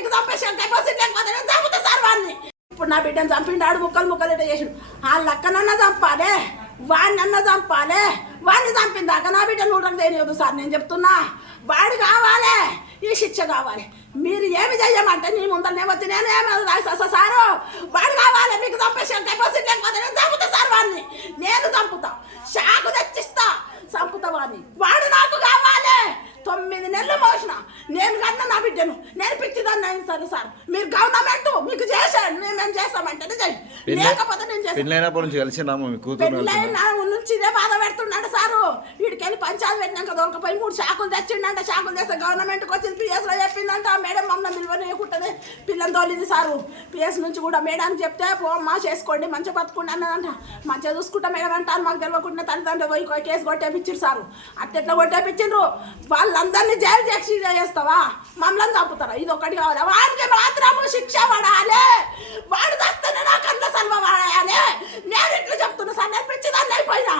మీకు చంపేసి కెపాసిటీ లేకపోతే నేను చంపుతా సార్ వాడిని. ఇప్పుడు నా బిడ్డను చంపిండాడు, ముక్కలు ఇట్లా చేసిండు. వాళ్ళ అక్కనన్నా చంపాలే, వాడినన్నా చంపాలే. వాడిని చంపిందాక నా బిడ్డ నూటకు తెలియదు సార్. నేను చెప్తున్నా, వాడు కావాలి, ఈ శిక్ష కావాలి. మీరు ఏమి చెయ్యమంటే నీ ముందరనే వచ్చి నేను ఏమి రాయిస్తా సారు. వాడు కావాలి, మీకు చంపేసి కెపాసిటీ లేకపోతే నేను చంపుతా సార్ వాడిని. నేను చంపుతా, షాకు తెచ్చిస్తా, చంపుతా వాడిని. వాడు నాకు కావాలి. 9 నెలలు మోసిన నేను కన్నా నా బిడ్డను. నేను పిచ్చిదాన్ని అయింది సరే సార్. మీరు గవర్నమెంట్ మీకు చేశాను, మేము చేస్తామంటే లేకపోతే నేను నుంచి ఇదే బాధ పెడుతున్నాడు సారు. వీడికెళ్ళి పంచాయతీ పెట్టినాక దొరకపోయి 3 షాకులు తెచ్చిండంట. షాకులు తెస్తే గవర్నమెంట్కి వచ్చింది, పిఎస్లో చెప్పిందంట. మేడం మమ్మల్ని నిల్వనేయకుంటుంది, పిల్లని తోలింది సారు. పిఎస్ నుంచి కూడా మేడానికి చెప్తే పోమ్మా చేసుకోండి, మంచిగా బతుకుండి అన్నదంట. మంచిగా చూసుకుంటా మేడం అంటారు. మాకు తెలియకుండా తల్లిదండ్రులు పోయి కేసు కొట్టేపించారు సారు. అట్లా కొట్టేపించిండ్రు. వాళ్ళందరినీ జైలు చేస్తావా, మమ్మల్ని చంపుతారా? ఇది ఒకటి కావాలి. వాడికి మాత్రము శిక్ష పడాలి. వాడు